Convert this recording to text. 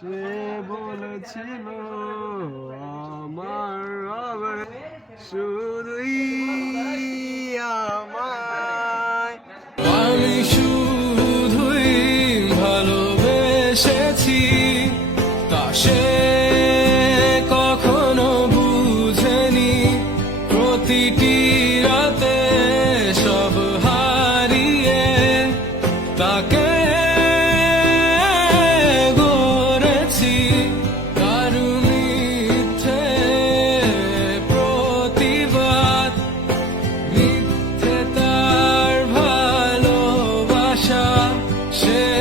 সে বলেছিল, আমার রব শুধুই আমায়। আমি শুধুই ভালোবেসেছি, তা সে কখনো বুঝেনি। প্রতিটি রাতে সব হারিয়ে তাকে Share